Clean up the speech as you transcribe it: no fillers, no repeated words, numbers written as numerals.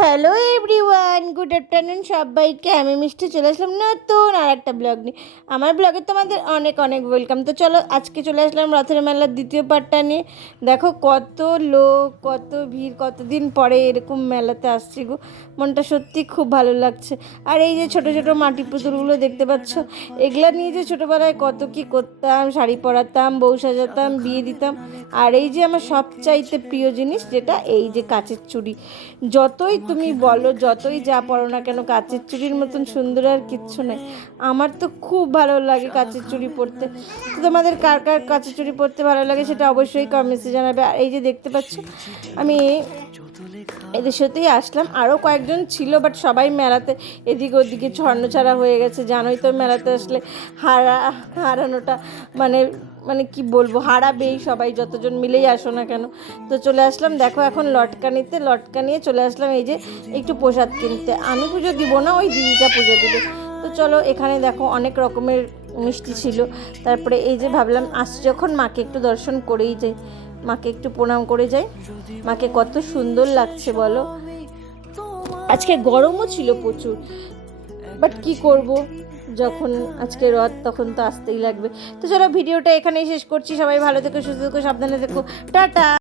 Hello everyone, good afternoon সবাইকে। আমি মিষ্টি চলে আসলাম নতুন আর একটা ব্লগ নিয়ে। আমার ব্লগে তোমাদের অনেক অনেক ওয়েলকাম। তো চলো আজকে চলে আসলাম রথের মেলার দ্বিতীয় পার্টটা নিয়ে। দেখো কত লোক, কত ভিড়, কতদিন পরে এরকম মেলাতে আসছি গো। মনটা সত্যি খুব ভালো লাগছে। আর এই যে ছোটো ছোটো মাটি পুতুলগুলো দেখতে পাচ্ছ, এগুলা নিয়ে যে ছোটোবেলায় কত কি করতাম, শাড়ি পরাতাম, বউ সাজাতাম, বিয়ে দিতাম। আর এই যে আমার সবচাইতে প্রিয় জিনিস যেটা, এই যে কাচের চুড়ি। যতই তুমি বলো, যতই যা পড়ো না কেন, কাচের চুড়ির মতন সুন্দর আর কিচ্ছু নেই। আমার তো খুব ভালো লাগে কাচের চুড়ি পরতে। তো তোমাদের কার কার কাচের চুড়ি পরতে ভালো লাগে সেটা অবশ্যই কমেন্টসে জানাবে। আর এই যে দেখতে পাচ্ছ, আমি এদের সাথেই আসলাম। আরও কয়েকজন ছিল, বাট সবাই মেলাতে এদিকে ওদিকে ছড়ানো হয়ে গেছে। জানোই তো মেলাতে আসলে হারানোটা মানে মানে কি বলবো, হারাবেই সবাই, যতজন মিলেই আসো না কেন। তো চলে আসলাম, দেখো এখন লটকা নিয়ে চলে আসলাম এই যে একটু প্রসাদ কিনতে। আমি পুজো দিব না, ওই দিদিটা পুজো দিবে। তো চলো, এখানে দেখো অনেক রকমের মিষ্টি ছিল। তারপরে এই যে ভাবলাম আসছি যখন, মাকে একটু দর্শন করেই যাই, মাকে একটু প্রণাম করে যাই। মাকে কত সুন্দর লাগছে বলো। আজকে গরমও ছিল প্রচুর, বাট কি করব, যখন আজকে রথ তখন তো আসতেই লাগবে। তো চলো ভিডিওটা এখানেই শেষ করছি। সবাই ভালো থেকো, সুস্থ থেকো, সাবধানে থেকো, টাটা।